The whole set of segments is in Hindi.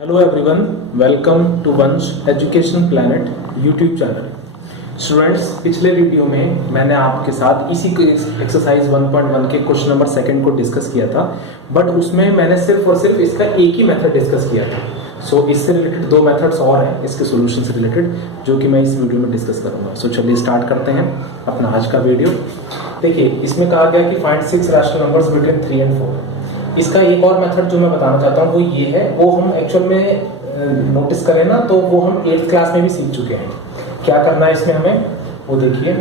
हेलो एवरीवन, वेलकम टू वंश education planet YouTube channel. Students, पिछले वीडियो में मैंने आपके साथ इसी एक्सरसाइज 1.1 के क्वेश्चन नंबर सेकंड को डिस्कस किया था, बट उसमें मैंने सिर्फ और सिर्फ इसका एक ही मेथड डिस्कस किया था। सो इससे रिलेटेड दो मेथड्स और हैं इसके सॉल्यूशन से रिलेटेड, जो कि मैं इस वीडियो में डिस्कस करूंगा। सो चलिए स्टार्ट करते हैं अपना आज का वीडियो। देखिए, इसमें कहा गया कि find 6 rational numbers between 3 and 4। इसका एक और मेथड जो मैं बताना चाहता हूँ वो ये है, वो हम एक्चुअल में नोटिस करें ना तो वो हम 8th क्लास में भी सीख चुके हैं। क्या करना है इसमें हमें, वो देखिए।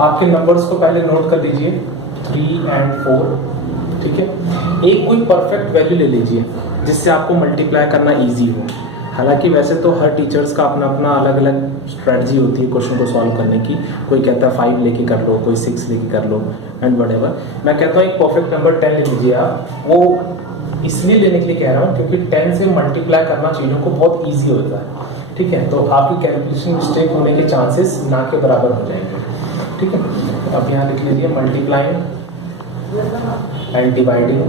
आपके नंबर्स को पहले नोट कर लीजिए 3 and 4, ठीक है। एक कोई परफेक्ट वैल्यू ले लीजिए जिससे आपको मल्टीप्लाई करना इजी हो। हालांकि वैसे तो हर टीचर्स का अपना अपना अलग अलग स्ट्रेटजी होती है क्वेश्चन को सॉल्व करने की। कोई कहता है 5 लेके कर लो, कोई 6 लेके कर लो एंड व्हाटएवर। मैं कहता हूँ एक परफेक्ट नंबर 10 ले लीजिए आप। वो इसलिए लेने के लिए कह रहा हूँ क्योंकि 10 से मल्टीप्लाई करना चीज़ों को बहुत ईजी होता है, ठीक है। तो आपकी कैलकुलेशन मिस्टेक होने के चांसेस ना के बराबर हो जाएंगे, ठीक है। अब यहाँ लिख लीजिए multiplying and dividing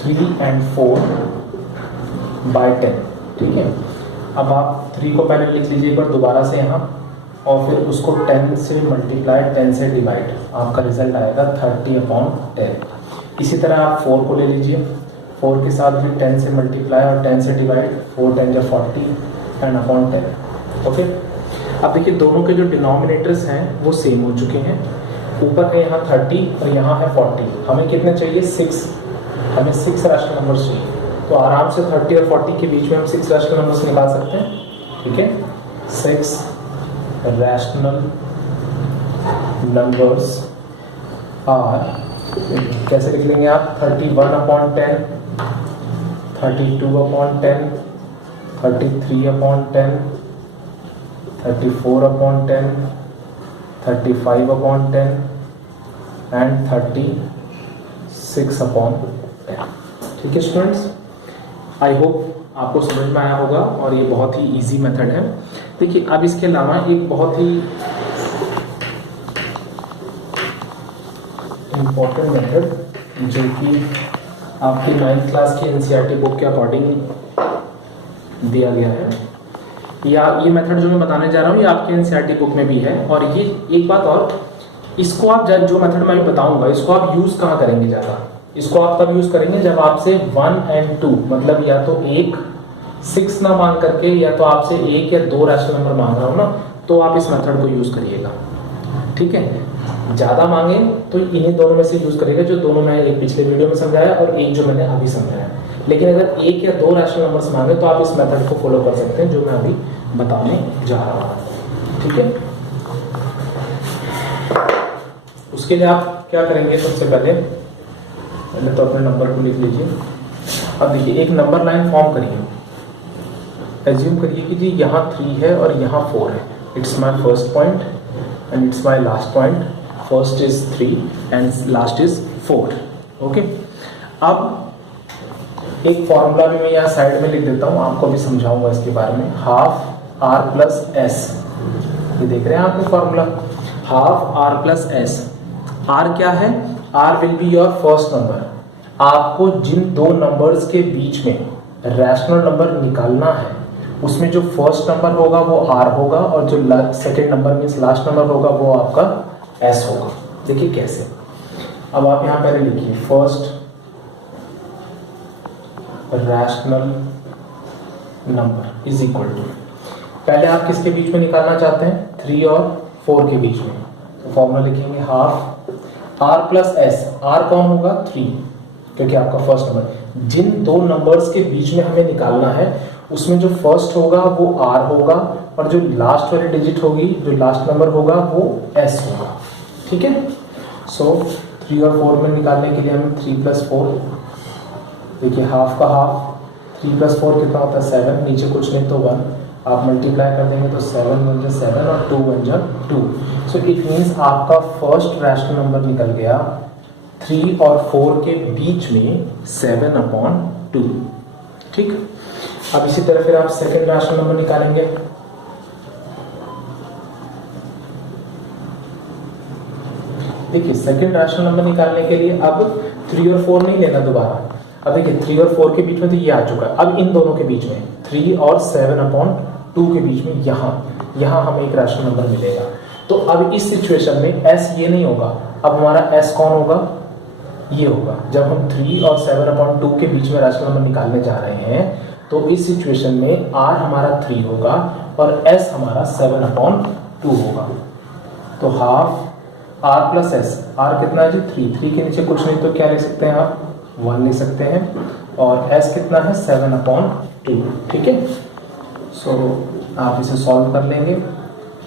3 and 4 by 10, ठीक है। अब आप 3 को पहले लिख लीजिए एक बार दोबारा से यहाँ, और फिर उसको 10 से मल्टीप्लाई, 10 से डिवाइड, आपका रिजल्ट आएगा 30/10। इसी तरह आप 4 को ले लीजिए, 4 के साथ भी 10 से मल्टीप्लाई और 10 से डिवाइड, 4 10 या 40 एंड अपॉन 10, ओके। अब देखिए दोनों के जो डिनोमिनेटर्स हैं वो सेम हो चुके हैं। ऊपर है यहाँ 30 और यहाँ है 40। हमें कितने चाहिए? 6। हमें 6 रैशनल नंबर्स चाहिए। तो आराम से 30 और 40 के बीच में हम 6 रैशनल नंबर्स निकाल सकते हैं, ठीक है। 6 रैशनल नंबर्स आर, कैसे लिख लेंगे आप? 31/10, 32/10, 33/10, 34/10, 35/10 एंड 36/10, ठीक है स्टूडेंट्स। आई होप आपको समझ में आया होगा और ये बहुत ही इजी मेथड है। देखिए, अब इसके अलावा एक बहुत ही इम्पोर्टेंट मेथड जो कि आपकी 9th क्लास की एनसीईआरटी बुक के अकॉर्डिंग दिया गया है, या ये मेथड जो मैं बताने जा रहा हूँ ये आपके एनसीईआरटी बुक में भी है। और ये एक बात और, इसको आप जो मेथड मैं बताऊंगा इसको आप यूज कहाँ करेंगे ज़्यादा? इसको आप तब यूज करेंगे जब आपसे 1 and 2, मतलब या तो 6 ना मांग करके, या तो आपसे 1 या 2 रैशनल नंबर मांग रहा हो ना, तो आप इस मेथड को यूज करिएगा, ठीक है। ज्यादा मांगे तो इन्हीं दोनों में से यूज करिएगा, जो दोनों मैं एक पिछले वीडियो में समझाया और एक जो मैंने अभी समझाया। लेकिन अगर 1 या 2 रैशनल नंबर्स मांगे तो आप इस मेथड को फॉलो कर सकते हैं जो मैं अभी बताने जा रहा हूँ, ठीक है। उसके लिए आप क्या करेंगे? सबसे पहले तो अपने नंबर को लिख लीजिए। अब देखिए, एक नंबर लाइन फॉर्म करिए। एज्यूम करिए कि जी यहाँ 3 है और यहाँ 4 है। It's my first point and it's my last point. First is 3 and last is 4, okay. अब एक फॉर्मूला भी मैं यहाँ साइड में लिख देता हूँ, आपको भी समझाऊंगा इसके बारे में। हाफ आर प्लस एस, ये देख रहे हैं आपने formula, half R plus S. R क्या है? R will be your first number. आपको जिन दो नंबर्स के बीच में रैशनल नंबर निकालना है उसमें जो फर्स्ट नंबर होगा वो आर होगा, और जो second number means last number होगा वो आपका एस होगा। देखिए कैसे। अब आप यहां पहले लिखिए first rational number is equal to, पहले आप किसके बीच में निकालना चाहते हैं? 3 और 4 के बीच में। तो फॉर्मूला लिखेंगे half R plus S. R कौन होगा? 3, क्योंकि आपका फर्स्ट नंबर। जिन दो नंबर्स के बीच में हमें निकालना है उसमें जो फर्स्ट होगा वो आर होगा, और जो लास्ट वाली डिजिट होगी, जो लास्ट नंबर होगा वो एस होगा, ठीक है। सो 3 और 4 में निकालने के लिए हमें 3 + 4, देखिए हाफ का हाफ, 3 + 4 कितना होता है? 7। नीचे कुछ नहीं तो 1, आप मल्टीप्लाई कर देंगे तो 7 × 1 = 7 और 2 × 1 = 2। सो इट मीन्स आपका फर्स्ट रैशनल नंबर निकल गया 3 और 4 के बीच में 7/2, ठीक। अब इसी तरह फिर आप सेकेंड रैशनल नंबर निकालेंगे। देखिए सेकेंड रैशनल नंबर निकालने के लिए अब 3 और 4 नहीं लेना दोबारा, अब देखिए 3 और 4 के बीच में तो ये आ चुका है, अब इन दोनों के बीच में 3 और 7/2 के बीच में यहाँ हमें एक रैशनल नंबर मिलेगा। तो अब इस सिचुएशन में s ये नहीं होगा, अब हमारा s कौन होगा, ये होगा। जब हम 3 और 7/2 के बीच में रैशनल नंबर निकालने जा रहे हैं तो इस सिचुएशन में r हमारा 3 होगा और s हमारा 7/2 होगा। तो half r plus s, r कितना है जी 3 के नीचे कुछ नहीं तो क्या लिख सकते हैं आप 1 लिख सकते हैं, और s कितना है 7/2। ठीक है, सो आप इसे सॉल्व कर लेंगे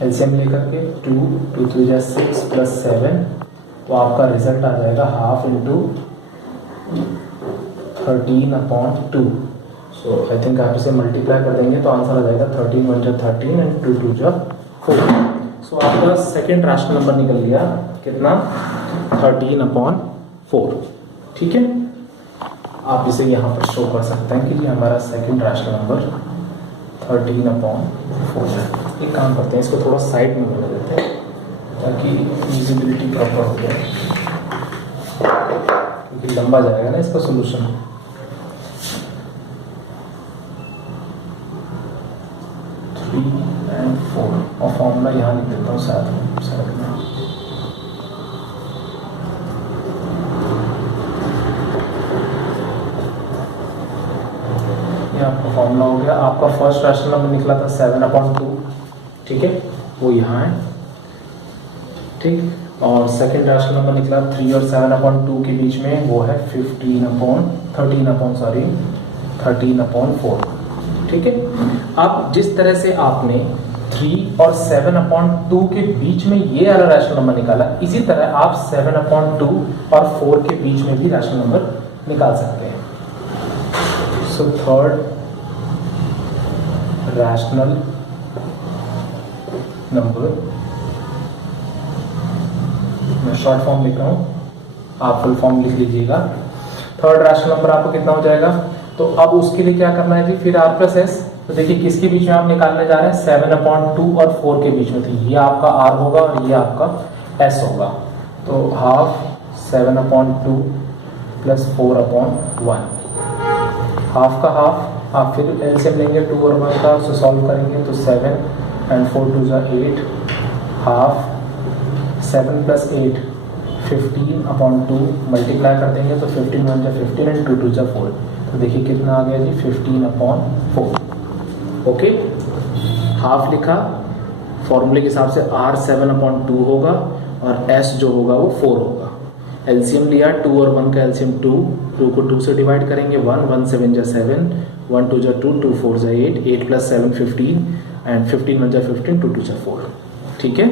एलसीएम लेकर के, 2 3 जा 6 प्लस 7, तो आपका रिजल्ट आ जाएगा half into 13/2। So I think आप इसे मल्टीप्लाई कर देंगे तो आंसर आ जाएगा 13 1 जा 13 एंड 2 2 जा 4। सो आपका सेकेंड रैशनल नंबर निकल गया कितना 13/4। ठीक है, आप इसे यहाँ पर शो कर सकते हैं कि ये हमारा सेकेंड रैशनल नंबर 13/4 है। एक काम करते हैं, इसको थोड़ा साइड में बना देते हैं ताकि विजिबिलिटी प्रॉपर हो जाए, क्योंकि लंबा जाएगा ना इसका सोल्यूशन। एंड 4 और फॉर्मूला यहाँ लिख देता हूँ साथ में। ये आपका फॉर्मूला हो गया। आपका फर्स्ट रैशनल नंबर निकला था 7/2, ठीक है, वो यहाँ है। ठीक, और सेकेंड रैशनल नंबर निकला 3 और 7/2 के बीच में, वो है 13/4। ठीक है, अब जिस तरह से आपने 3 और 7/2 के बीच में ये वाला रैशनल नंबर निकाला, इसी तरह आप 7/2 और 4 के बीच में भी रैशनल नंबर निकाल सकते हैं। सो थर्ड रैशनल नंबर, मैं शॉर्ट फॉर्म लिख रहा हूँ, आप फुल फॉर्म लिख लीजिएगा। थर्ड रैशनल नंबर आपको कितना हो जाएगा, तो अब उसके लिए क्या करना है जी, फिर r प्लस एस। तो देखिए किसके बीच में आप निकालने जा रहे हैं, 7/2 और 4 के बीच में थी, ये आपका r होगा और ये आपका s होगा। तो हाफ 7/2 प्लस 4/1, हाफ का हाफ, आप फिर एलसीएम लेंगे 2 और 1 का, उसे सॉल्व करेंगे तो 7 एंड 4 2 जा 8, हाफ 7 प्लस 8 15/2, मल्टीप्लाई कर देंगे तो 15 1 जा 15 एंड 2 2 जा 4। तो देखिए कितना आ गया जी 15/4। ओके, हाफ लिखा, फॉर्मूले के हिसाब से r 7/2 होगा और s जो होगा वो 4 होगा। एलसीएम लिया 2 और 1 का एलसीएम 2 को 2 से डिवाइड करेंगे, 1 7 जा 7, 1 2 जा 2, 2 4 जा 8, 8 प्लस 7 15 एंड 15 1 जा 15, 2 2 जा 4। ठीक है,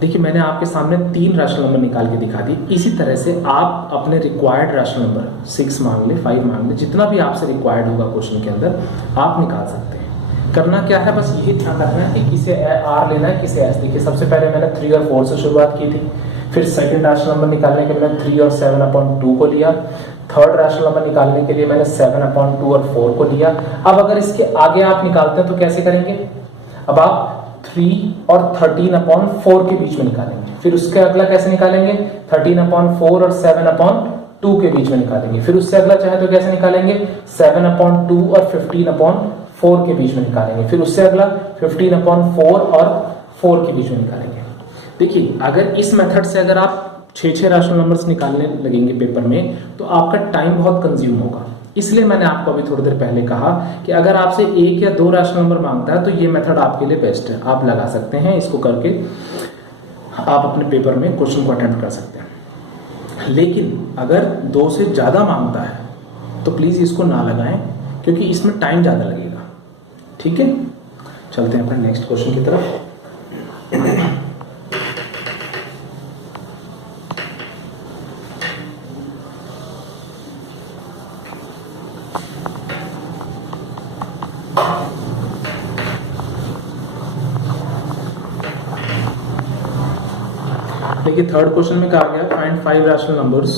देखिए मैंने आपके सामने 3 रैशनल नंबर निकाल के दिखा दी। इसी तरह से आप अपने रिक्वायर्ड रैशनल नंबर 6 मांग ले, 5 मांग ले, जितना भी आपसे रिक्वायर्ड होगा क्वेश्चन के अंदर आप निकाल सकते हैं। करना क्या है, बस यही ध्यान रखना है कि किसे r लेना है किसे s। देखिए सबसे पहले मैंने 3 और 4 से शुरुआत की थी, फिर सेकंड रैशनल नंबर निकालने के लिए मैंने 3 और 7/2 को लिया, थर्ड रैशनल नंबर निकालने के लिए मैंने 7/2 और 4 को लिया। अब अगर इसके आगे आप निकालते हैं तो कैसे करेंगे, अब आप 3 और 13/4 के बीच में निकालेंगे, फिर उसके अगला कैसे निकालेंगे, 13/4 और 7/2 के बीच में निकालेंगे, फिर उससे अगला चाहे तो कैसे निकालेंगे, 7/2 और 15/4 के बीच में निकालेंगे, फिर उससे अगला 15/4 और 4 के बीच में निकालेंगे। देखिए अगर इस मेथड से अगर आप 6 रैशनल नंबर्स निकालने लगेंगे पेपर में तो आपका टाइम बहुत कंज्यूम होगा। इसलिए मैंने आपको अभी थोड़ी देर पहले कहा कि अगर आपसे 1 या 2 रैशनल नंबर मांगता है तो ये मेथड आपके लिए बेस्ट है, आप लगा सकते हैं। इसको करके आप अपने पेपर में क्वेश्चन को अटेम्प्ट कर सकते हैं। लेकिन अगर 2 से ज़्यादा मांगता है तो प्लीज़ इसको ना लगाएं, क्योंकि इसमें टाइम ज़्यादा लगेगा। ठीक है, चलते हैं अपने नेक्स्ट क्वेश्चन की तरफ। देखिए थर्ड क्वेश्चन में कहा गया find 5 rational numbers,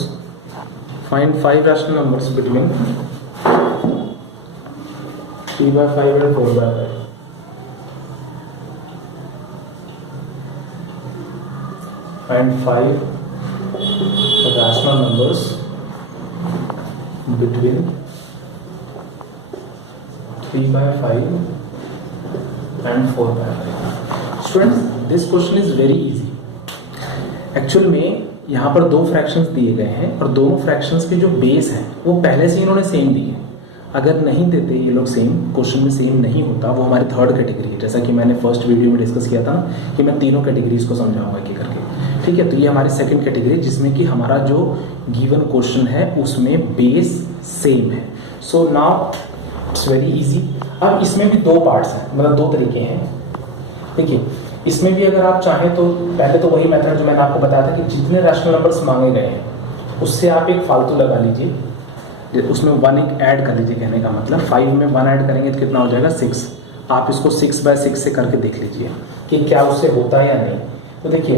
find 5 rational numbers between 3/5 and 4/5। find 5 rational numbers between 3/5 and 4/5. Students, this question is very easy. Actual में यहाँ पर दो फ्रैक्शंस दिए गए हैं और दोनों फ्रैक्शंस के जो बेस हैं वो पहले से इन्होंने सेम दिए हैं. अगर नहीं देते ये लोग सेम, क्वेश्चन में सेम नहीं होता, वो हमारी थर्ड कैटेगरी है. जैसा कि मैंने फर्स्ट वीडियो में डिस्कस किया था ना कि मैं तीनों कैटेगरीज को समझाऊंगा एक करके. ठीक है, तो ये हमारी सेकंड कैटेगरी जिसमें कि हमारा जो गिवन क्वेश्चन है उसमें बेस सेम है. So now it's very easy. अब इसमें भी दो पार्ट्स हैं, मतलब दो तरीके हैं. देखिए, इसमें भी अगर आप चाहें तो पहले तो वही मेथड जो मैंने आपको बताया था कि जितने रैशनल नंबर्स मांगे गए हैं उससे आप एक फालतू लगा लीजिए, उसमें 1 एक ऐड कर लीजिए. कहने का मतलब 5 में 1 ऐड करेंगे तो कितना हो जाएगा 6. आप इसको 6/6 से करके देख लीजिए कि क्या उससे होता है या नहीं. तो देखिए,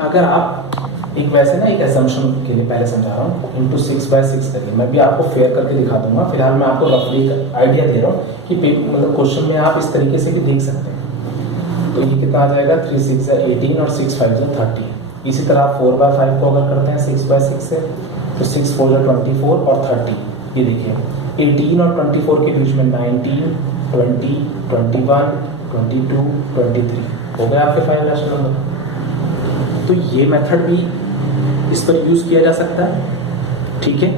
अगर आप एक वैसे ना एक एजम्पशन के लिए पहले समझा रहा हूँ, इंटू 6/6 करिए. मैं भी आपको फेयर करके दिखा दूंगा. फिलहाल मैं आपको रफली आइडिया दे रहा हूँ कि मतलब क्वेश्चन में आप इस तरीके से भी देख सकते हैं. तो ये कितना आ जाएगा 3 6 18 और 6 5 30. इसी तरह आप 4/5 को अगर करते हैं 6/6 से तो 6 4 24 और 30. ये देखिए 18 और 24 के बीच में 19 20 21 22 23 हो गया आपके 5 रैशनल नंबर. तो ये मेथड भी इस पर यूज किया जा सकता है. ठीक है,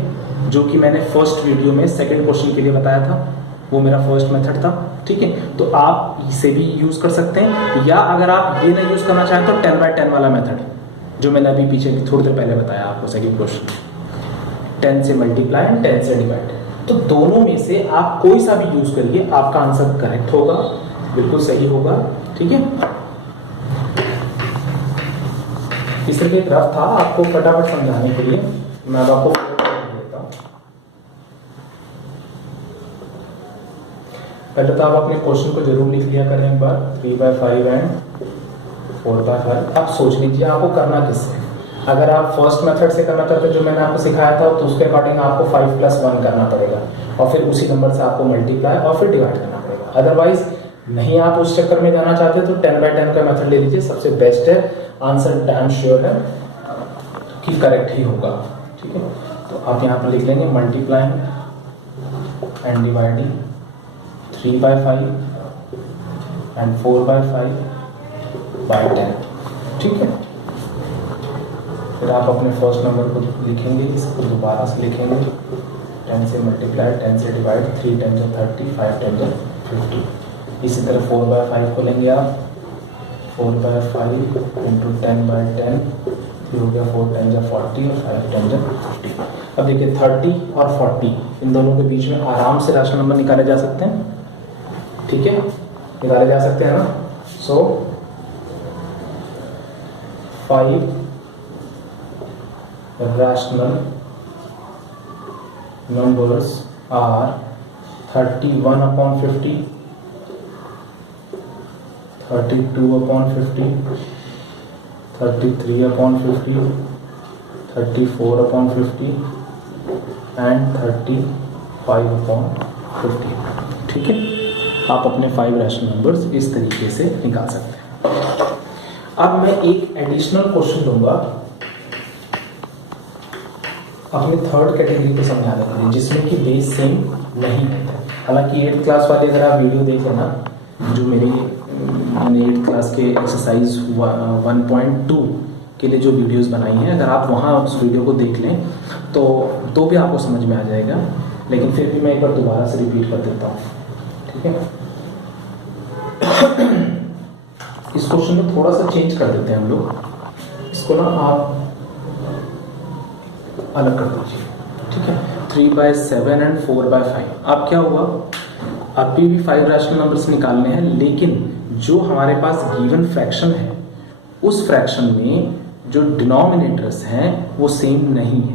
जो कि मैंने फर्स्ट वीडियो में सेकंड क्वेश्चन के लिए बताया था, वो मेरा फर्स्ट मेथड था. ठीक है, तो आप इसे भी यूज कर सकते हैं, या अगर आप ये नहीं यूज करना चाहें तो 10/10 वाला मेथड जो मैंने अभी पीछे थोड़ी देर पहले बताया आपको. सेकंड क्वेश्चन 10 से मल्टीप्लाई एंड 10 से डिवाइड. तो दोनों में से आप कोई सा भी यूज करिए, आपका आंसर करेक्ट होगा, बिल्कुल सही होगा. ठीक है, इस तरह एक रफ था आपको फटाफट समझाने के लिए. मैं अब आपको देता हूं. पहले तो आप अपने क्वेश्चन को जरूर लिख लिया करें एक बार. 3/5 एंड 4/5. आप सोच लीजिए आपको करना किससे. अगर आप फर्स्ट मेथड से करना चाहते हैं जो मैंने आपको सिखाया था, तो उसके अकॉर्डिंग आपको 5+1 करना पड़ेगा और फिर उसी नंबर से आपको मल्टीप्लाई और फिर डिवाइड करना पड़ेगा. अदरवाइज नहीं आप उस चक्कर में जाना चाहते तो 10/10 का मेथड ले लीजिए, सबसे बेस्ट है. आंसर डैम श्योर है कि करेक्ट ही होगा. ठीक है, तो आप यहाँ पर लिख लेंगे multiplying and dividing 3/5 and 4/5 by 10. ठीक है, फिर आप अपने फर्स्ट नंबर को लिखेंगे, इसको दोबारा से लिखेंगे. 10 से मल्टीप्लाई, 10 से डिवाइड, 3 10 30, 5 10 50. इसी तरह 4/5 को लेंगे आप. 4/5 इंटू 10/10 हो गया 4 10 40 और 5 10 50. अब देखिए 30 और 40 इन दोनों के बीच में आराम से रैशनल नंबर निकाले जा सकते हैं. ठीक है, निकाले जा सकते हैं ना. सो 5 rational numbers are 31/50, 32/50, 33/50, 34/50 and 35/50. ठीक है, आप अपने 5 रैशनल नंबर्स इस तरीके से निकाल सकते हैं. अब मैं एक एडिशनल क्वेश्चन दूंगा अपनी थर्ड कैटेगरी को समझाने के लिए, जिसमें कि बेस सेम नहीं है. हालांकि 8th क्लास वाले अगर आप वीडियो देखें ना, जो मैंने 8th क्लास के एक्सरसाइज 1.2 के लिए जो वीडियोस बनाई हैं, अगर आप वहाँ उस वीडियो को देख लें तो भी आपको समझ में आ जाएगा. लेकिन फिर भी मैं एक बार दोबारा से रिपीट कर देता हूँ. ठीक है, इस क्वेश्चन में थोड़ा सा चेंज कर देते हैं हम लोग. इसको ना आप अलग कर दीजिए. ठीक है, 3/7 एंड 4/5. अब क्या हुआ, अभी भी 5 रैशनल नंबर्स निकालने हैं, लेकिन जो हमारे पास गिवन फ्रैक्शन है उस फ्रैक्शन में जो डिनोमिनेटर्स हैं वो सेम नहीं है.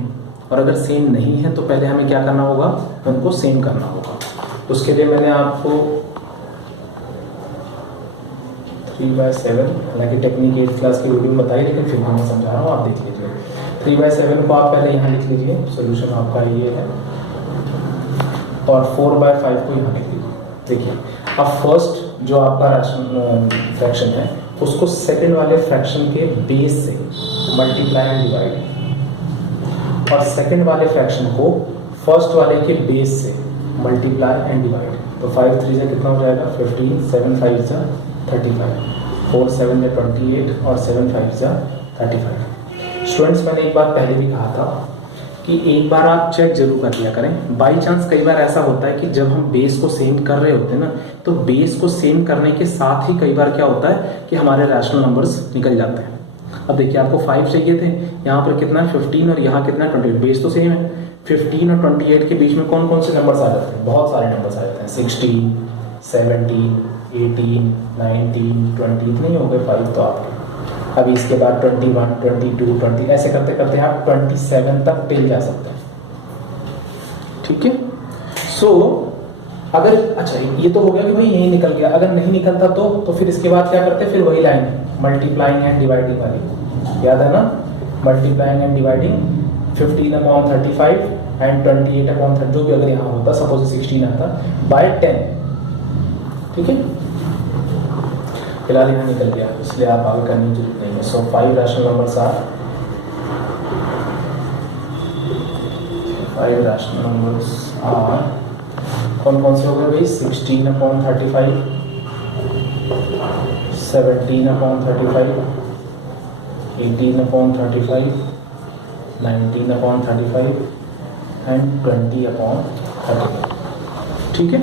और अगर सेम नहीं है तो पहले हमें क्या करना होगा, उनको सेम करना होगा. उसके लिए मैंने आपको 3/7, हालांकि टेक्निक 8th क्लास की वीडियो में बताई, लेकिन फिर मैं समझा रहा हूँ, आप देख लीजिए. 3/7 को आप पहले यहाँ लिख लीजिए, सोल्यूशन आपका ये है. और 4/5 को यहाँ लिख लीजिए. देखिए, अब फर्स्ट जो आपका फ्रैक्शन है उसको सेकंड वाले फ्रैक्शन के बेस से मल्टीप्लाई एंड डिवाइड. और सेकंड वाले फ्रैक्शन को फर्स्ट वाले के बेस से मल्टीप्लाई एंड डिवाइड। तो 5 3 से कितना हो जाएगा 15, 7 5 से 35, 4 7 से 28 और 7 5 से 35। स्टूडेंट्स मैंने एक बात पहले भी कहा था कि एक बार आप चेक जरूर कर लिया करें। बाई चांस कई बार ऐसा होता है कि जब हम बेस को सेम कर रहे होते हैं ना, तो बेस को सेम करने के साथ ही कई बार क्या होता है कि हमारे रैशनल नंबर्स निकल जाते हैं। अब देखिए आपको 5 चाहिए थे, यहाँ पर कितना है 15 और यहाँ कितना है 28, बेस तो सेम है। 15 और 28 के बीच में कौन कौन से नंबर्स आ जाते हैं? बहुत सारे नंबर्स आ जाते हैं, 16, 17, 18, 19, 20, इतने ही हो गए 5 तो आपके। अभी इसके बाद 21, 22, 20 ऐसे करते करते आप 27 तक टिल जा सकते हैं। ठीक है, सो अगर अच्छा ये तो हो गया कि भाई यही निकल गया, अगर नहीं निकलता तो फिर इसके बाद क्या करते हैं? फिर वही लाइन मल्टीप्लाइंग एंड डिवाइडिंग वाली, याद है ना? मल्टीप्लाइंग एंड डिवाइडिंग 15/35 एंड 28/30, जो भी अगर यहाँ होता, सपोज 16 आता, बाय 10। ठीक है, फिलहाल यहाँ निकल गया, इसलिए आप आगे करने की जरूरत नहीं है। So 5 rational numbers are 5 rational numbers are कौन कौन से हो गए भाई? 16/35, 17/35, 18/35, 19/35 एंड 20/35। ठीक है,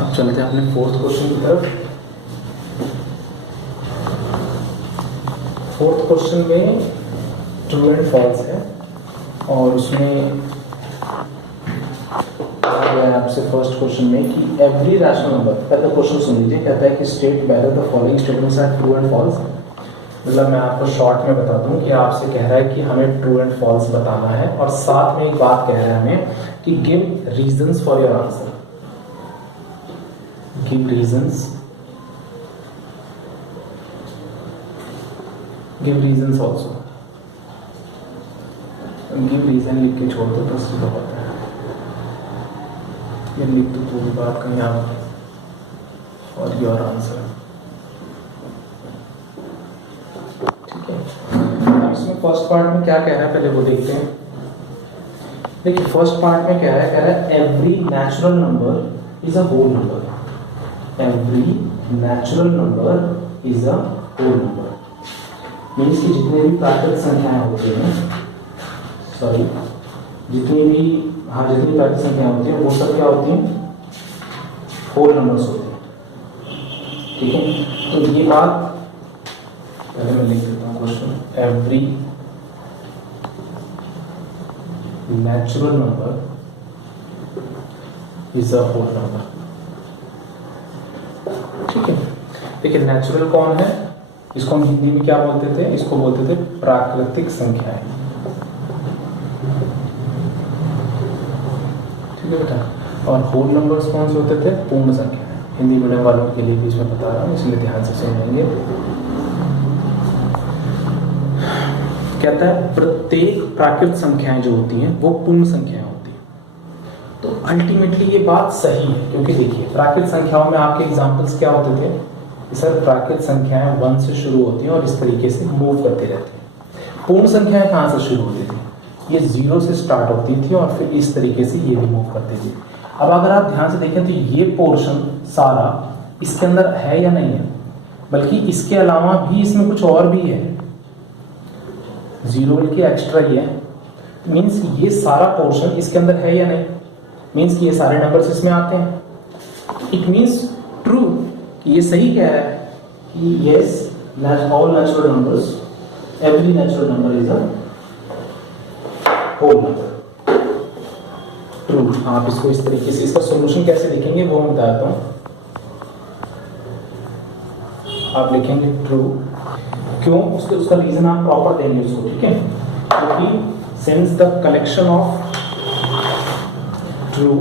अब चलते हैं अपने फोर्थ क्वेश्चन की तरफ। फोर्थ क्वेश्चन में ट्रू एंड फॉल्स है और उसमें आपसे फर्स्ट क्वेश्चन में कि एवरी रैशनल नंबर, पहले क्वेश्चन सुन लीजिए, कहता है कि state whether the following statements are true and false. मतलब मैं आपको शॉर्ट में बता दूं कि आपसे कह रहा है कि हमें ट्रू एंड फॉल्स बताना है और साथ में एक बात कह रहा है हमें कि give reasons for your answer. Give reasons, give reasons also. Give reason लिख के छोड़ दो तो सीधा होता है, ये लिख दो पूरी बात कहीं आप और योर आंसर। ठीक है, अब इसमें फर्स्ट पार्ट में क्या कह रहा है पहले वो देखते हैं। देखिए फर्स्ट पार्ट में क्या है, कह रहा है every natural number is a whole number. Every natural number is a whole number means कि जितने भी प्राकृतिक संख्याएं होती हैं, सॉरी जितनी भी प्राकृतिक संख्याएं होती हैं वो सब क्या होती हैं? होल नंबर्स होते हैं। ठीक है, तो ये बात पहले मैं लिख देता हूँ question. Every natural number is a whole number. ठीक है, देखिए नेचुरल कौन है? इसको हम हिंदी में क्या बोलते थे? इसको बोलते थे प्राकृतिक संख्याएं। ठीक है बेटा, और होल नंबर्स कौन से होते थे? पूर्ण संख्याएं। हिंदी मीडियम वालों के लिए भी इसमें बता रहा हूँ, इसलिए ध्यान से सुनेंगे। कहता है प्रत्येक प्राकृतिक संख्याएं जो होती हैं वो पूर्ण संख्याएं होती हैं। तो अल्टीमेटली ये बात सही है, क्योंकि देखिए प्राकृतिक संख्याओं में आपके एग्जांपल्स क्या होते थे? सर प्राकृतिक संख्याएं 1 से शुरू होती हैं और इस तरीके से मूव करती रहती हैं। पूर्ण संख्याएं कहाँ से शुरू होती थी? ये 0 से स्टार्ट होती थी और फिर इस तरीके से ये भी मूव करती थी। अब अगर आप ध्यान से देखें तो ये पोर्शन सारा इसके अंदर है या नहीं है? बल्कि इसके अलावा भी इसमें कुछ और भी है, 0 बल्कि एक्स्ट्रा ही है। मीन्स ये सारा पोर्शन इसके अंदर है या नहीं? मीन्स कि ये सारे नंबर्स इसमें आते हैं। इट मीन्स ट्रू कि ये सही कह रहा है कि yes all natural numbers, every natural number is a whole number. True. आप इसको इस तरीके से, इसका सॉल्यूशन कैसे लिखेंगे वो मैं बताता हूं। आप लिखेंगे ट्रू, क्यों? उसका रीजन आप प्रॉपर देंगे उसको। ठीक है, क्योंकि since the collection of true,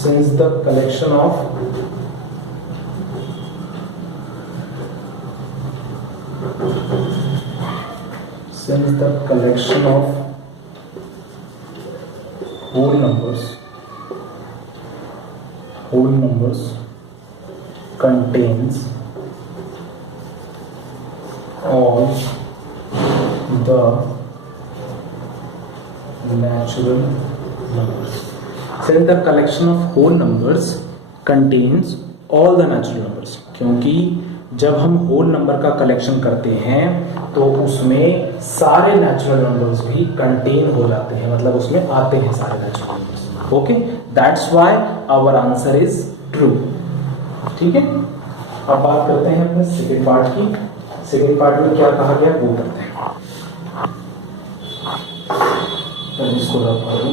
since the collection of whole numbers contains all the natural numbers. Since the collection of whole numbers contains all the natural numbers, क्योंकि जब हम होल नंबर का कलेक्शन करते हैं तो उसमें सारे नेचुरल नंबर्स भी कंटेन हो जाते हैं, मतलब उसमें आते हैं सारे natural numbers. Okay, that's why our answer is true. ठीक है, अब बात करते हैं अपने सेकेंड पार्ट की. सेकेंड पार्ट में क्या कहा गया वो करते हैं. इसको रख दूं.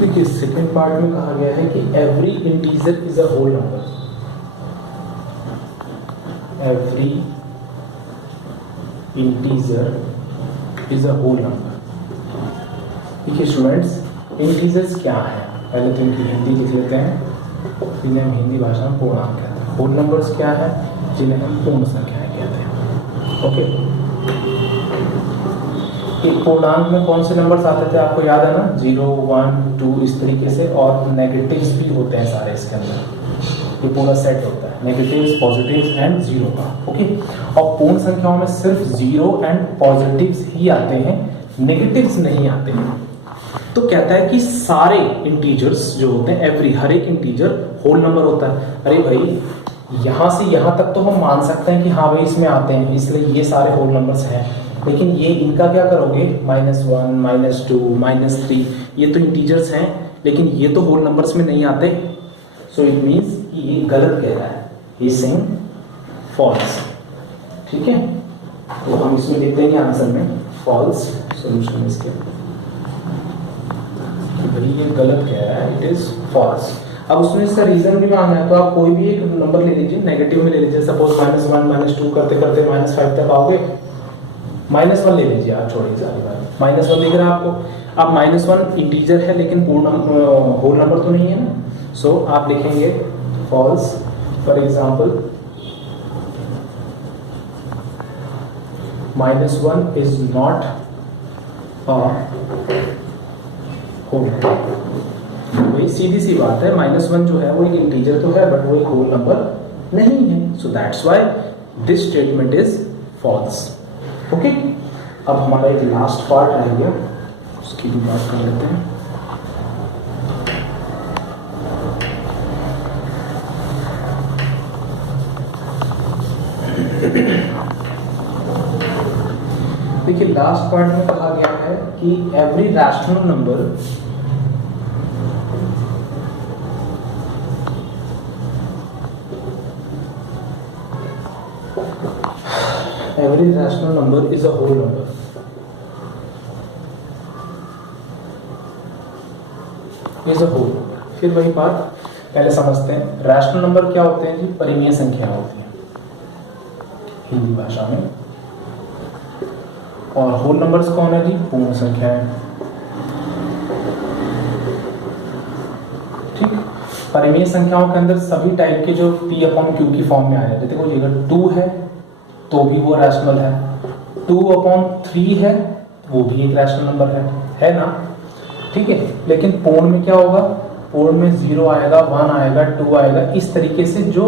देखिए सेकेंड पार्ट में कहा गया है कि every integer is a whole number. Every integer is a whole number. देखिए स्टूडेंट्स, इंटीजर्स क्या है, पहले तो इनकी हिंदी लिख लेते हैं, जिन्हें हम हिंदी भाषा में पूर्णांक कहते हैं. होल नंबर्स क्या है, जिन्हें हम पूर्ण संख्याएं कहते हैं. ओके, एक पूर्णांक में कौन से नंबर्स आते थे आपको याद है ना, 0, 1, 2 इस तरीके से, और नेगेटिव्स भी होते हैं सारे इसके अंदर. ये पूरा सेट होता है नेगेटिव्स, पॉजिटिव्स एंड जीरो का. ओके, और पूर्ण संख्याओं में सिर्फ जीरो एंड पॉजिटिव्स ही आते हैं, नेगेटिव्स नहीं आते हैं. तो कहता है कि सारे इंटीजर्स जो होते हैं, एवरी हर एक इंटीजर होल नंबर होता है. अरे भाई यहां से यहां तक तो हम मान सकते हैं कि हाँ भाई इसमें आते हैं, इसलिए ये सारे होल नंबर्स हैं. लेकिन ये इनका क्या करोगे, -1, -2, -3, ये तो इंटीजर्स हैं, लेकिन ये तो होल नंबर्स में नहीं आते. सो इट मीन्स कि ये गलत कह रहा है, ये सेइंग फॉल्स. ठीक है, तो हम इसमें लिख देंगे आंसर में फॉल्स सॉल्यूशन इसके. भाई ये गलत कह रहा है, इट इज फॉल्स. अब उसमें इसका रीजन भी मांगना है, तो आप कोई भी एक नंबर ले लीजिए, नेगेटिव में ले लीजिए. सपोज -1, -2 करते करते -5 तक आओगे. -1 ले लीजिए आप, छोड़िए सारी बात. -1 दिख रहा है आपको. अब -1 इंटीजर है लेकिन पूर्ण होल नंबर तो नहीं है ना. सो आप लिखेंगे false. For example -1 is not a whole number. वही सीधी सी बात है, -1 जो है वो एक इंटीजर तो है बट वो एक होल नंबर नहीं है. So that's why this statement is false. Okay, अब हमारा एक लास्ट पार्ट रह गया, उसकी भी बात कर लेते हैं. देखिए लास्ट पार्ट में कहा गया है कि every rational number every rational number is a whole number. Is a whole. फिर वही बात पहले समझते हैं. रैशनल नंबर क्या होते हैं जी, परिमेय संख्या होती है हिंदी भाषा में. और होल नंबर्स कौन है जी, पूर्ण संख्याएं. ठीक, परिमेय संख्याओं के अंदर सभी टाइप के जो P/Q की फॉर्म में आ जाते हैं. देखो ये अगर 2 है तो भी वो रैशनल है, 2/3 है वो भी एक रैशनल नंबर है ना. ठीक है, लेकिन पूर्ण में क्या होगा, पूर्ण में 0 आएगा, 1 आएगा, 2 आएगा, इस तरीके से जो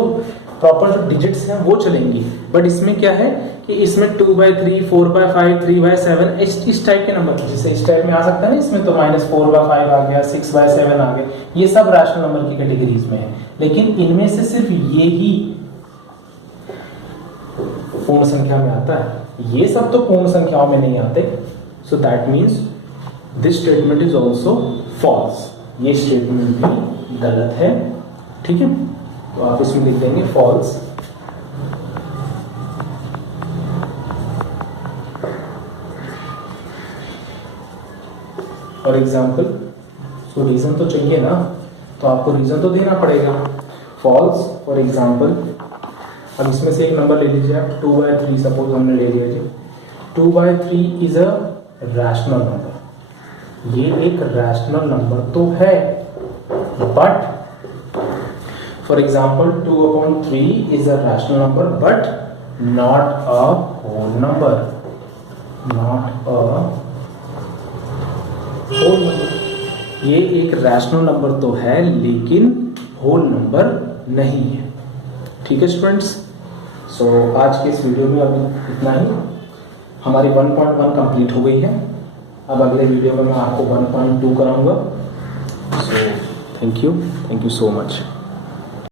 प्रॉपर जो डिजिट्स हैं वो चलेंगी. बट इसमें क्या है कि इसमें 2/3, 4/5, 3/7 इस टाइप के नंबर, जैसे इस टाइप में आ सकता है ना, इसमें तो -4/5 आ गया, 6/7 आ गया, ये सब रैशनल नंबर की कैटेगरीज में है. लेकिन इनमें से सिर्फ ये ही पूर्ण संख्या में आता है, ये सब तो पूर्ण संख्याओं में नहीं आते. So that means this statement is also false. ये स्टेटमेंट भी गलत है. ठीक है, तो आप इसमें लिख देंगे false. For example, so reason तो चाहिए ना, तो आपको रीजन तो देना पड़ेगा. फॉल्स फॉर एग्जाम्पल, अब इसमें से एक नंबर ले लीजिए आप, 2/3 सपोज हमने ले लिया जी. 2/3 इज अ रैशनल नंबर. ये एक रैशनल नंबर तो है, but for example 2/3 is a rational number but not a whole number. Not a whole number. ये एक रैशनल नंबर तो है लेकिन होल नंबर नहीं है। ठीक है स्टूडेंट्स, सो आज के इस वीडियो में अभी इतना ही। हमारी 1.1 कंप्लीट हो गई है। अब अगले वीडियो में मैं आपको 1.2 कराऊंगा। So thank you so much.